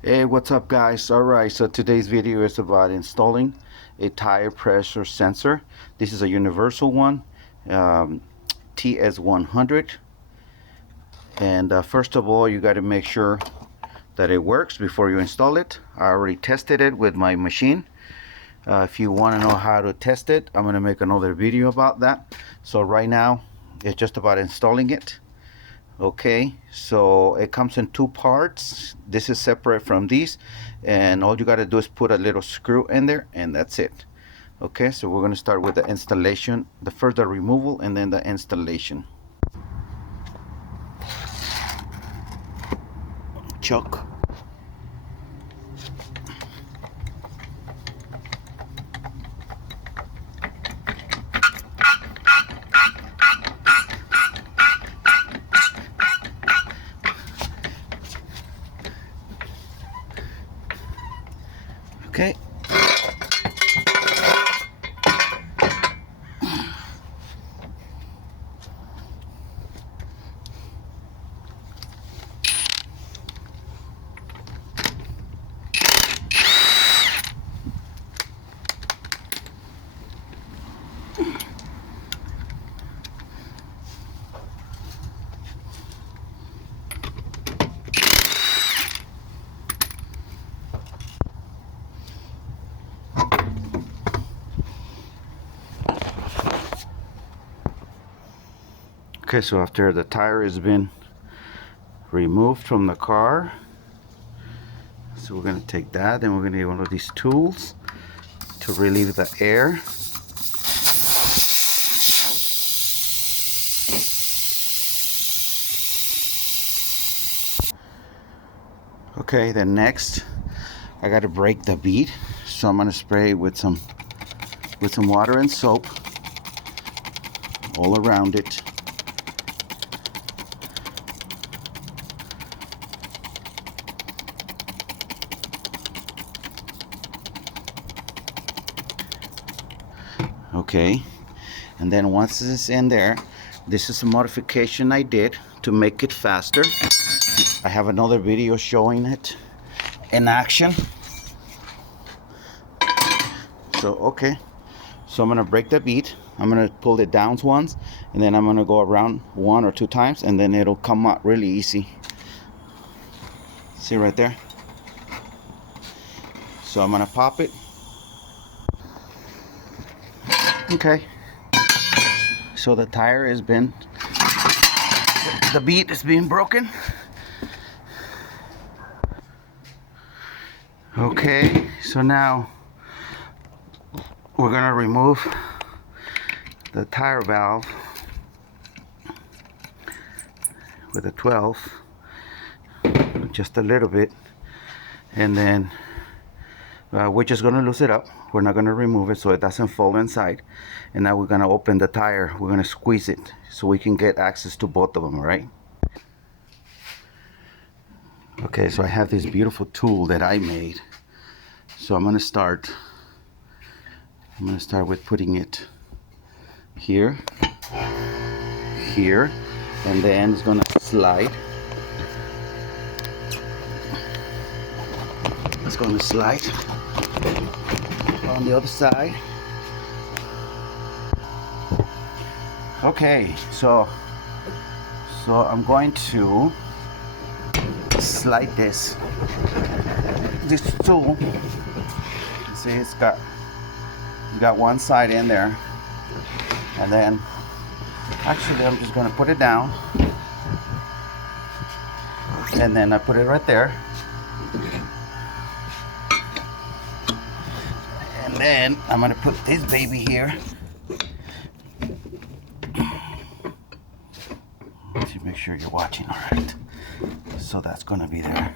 Hey, what's up guys? Alright, so today's video is about installing a tire pressure sensor. This is a universal one, TS100. And first of all, you got to make sure that it works before you install it. I already tested it with my machine. If you want to know how to test it, I'm going to make another video about that. So right now, it's just about installing it. Okay, so it comes in two parts. This is separate from these, and all you got to do is put a little screw in there, and that's it. Okay, so we're going to start with the installation, the further removal, and then the installation. Chuck. Okay. Okay, so after the tire has been removed from the car, so we're going to take that and we're going to get one of these tools to relieve the air. Okay, then next I got to break the bead, so I'm going to spray with some water and soap all around it. Okay, and then once this is in there, this is a modification I did to make it faster. I have another video showing it in action. So okay, so I'm gonna break the bead. I'm gonna pull it down once, and then I'm gonna go around one or two times, and then it'll come out really easy. See right there? So I'm gonna pop it. Okay, so the tire has been, the bead is being broken. Okay, so now we're gonna remove the tire valve with a 12, just a little bit, and then we're just gonna loose it up. We're not gonna remove it so it doesn't fall inside. And now we're gonna open the tire. We're gonna squeeze it so we can get access to both of them, all right? Okay, so I have this beautiful tool that I made. So I'm gonna start with putting it here, here, and then it's gonna slide. It's gonna slide on the other side. Okay, so I'm going to slide this tool. See, it's got one side in there, and then actually I'm just going to put it down, and then I put it right there, and then I'm going to put this baby here. Let's make sure you're watching all right. So that's going to be there.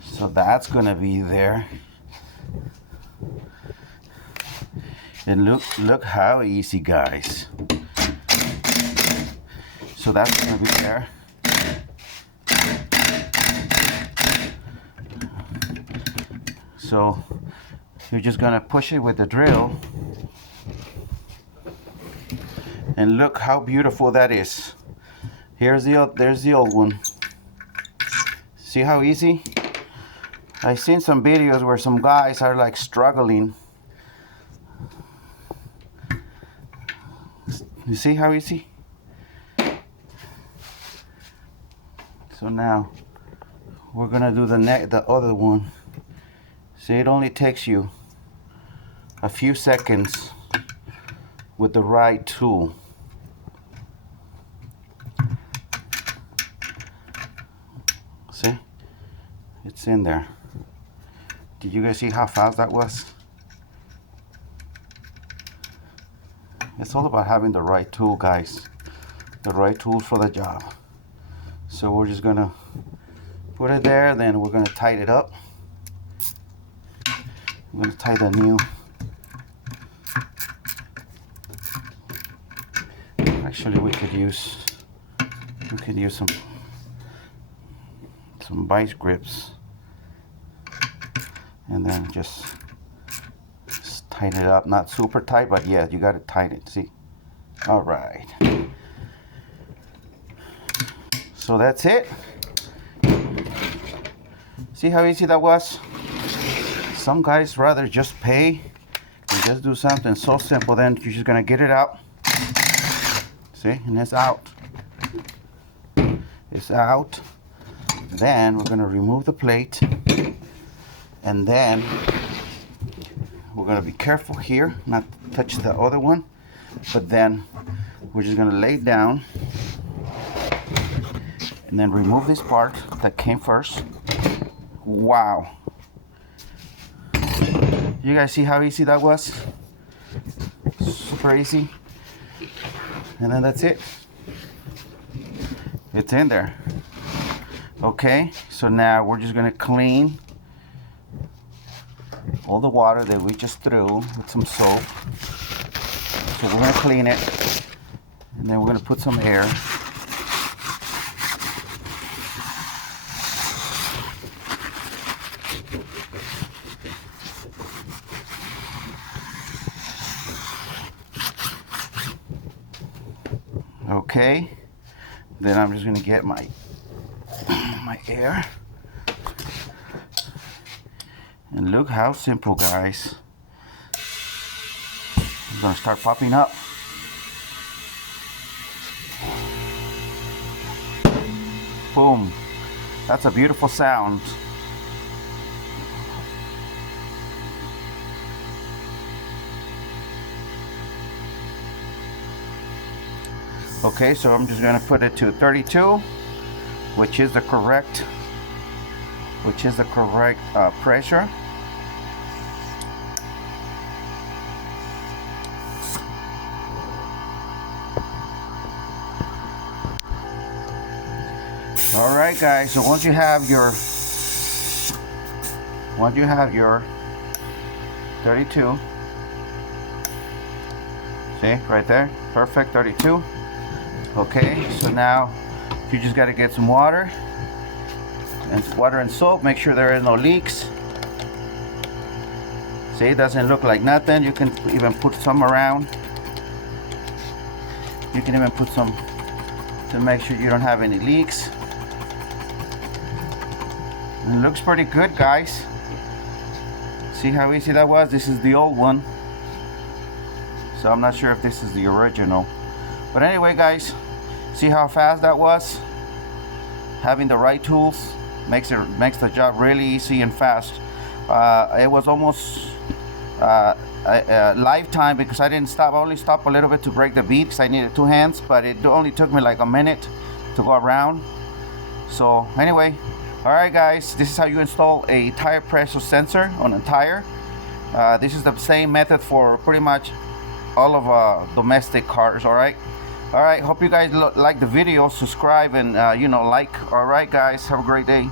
So that's gonna be there. And look how easy, guys. So that's gonna be there. So you're just gonna push it with the drill, And look how beautiful that is. There's the old one. See how easy? I've seen some videos where some guys are like struggling. You see how easy? So now we're gonna do the other one. See, it only takes you a few seconds with the right tool. See? It's in there. Did you guys see how fast that was? It's all about having the right tool, guys. The right tool for the job. So we're just gonna put it there, then we're gonna tighten it up. I'm gonna tie the new. Actually, we could use some vice grips, and then just tighten it up. Not super tight, but yeah, you gotta tighten it. See? All right. So that's it. See how easy that was? Some guys rather just pay and just do something so simple, then you're just gonna get it out. See, and it's out. It's out. Then we're gonna remove the plate, and then we're gonna be careful here, not to touch the other one, but then we're just gonna lay it down and then remove this part that came first. Wow. You guys see how easy that was? Super easy. And then that's it. It's in there. Okay, so now we're just gonna clean all the water that we just threw with some soap. So we're gonna clean it, and then we're gonna put some air. Okay, then I'm just gonna get my air, and look how simple, guys. I'm gonna start popping up. Boom. That's a beautiful sound. Okay, so I'm just gonna put it to 32, which is the correct pressure. All right, guys. So once you have your 32, see right there, perfect 32. Okay, so now you just got to get some water and soap. Make sure there are no leaks. See, it doesn't look like nothing. You can even put some around. You can even put some to make sure you don't have any leaks. It looks pretty good, guys. See how easy that was? This is the old one, so I'm not sure if this is the original. But anyway, guys, see how fast that was? Having the right tools makes the job really easy and fast. It was almost a lifetime because I didn't stop. I only stopped a little bit to break the bead because I needed two hands, but it only took me like a minute to go around. So anyway, all right, guys, this is how you install a tire pressure sensor on a tire. This is the same method for pretty much all of domestic cars. All right, hope you guys like the video. Subscribe and like. All right, guys, have a great day.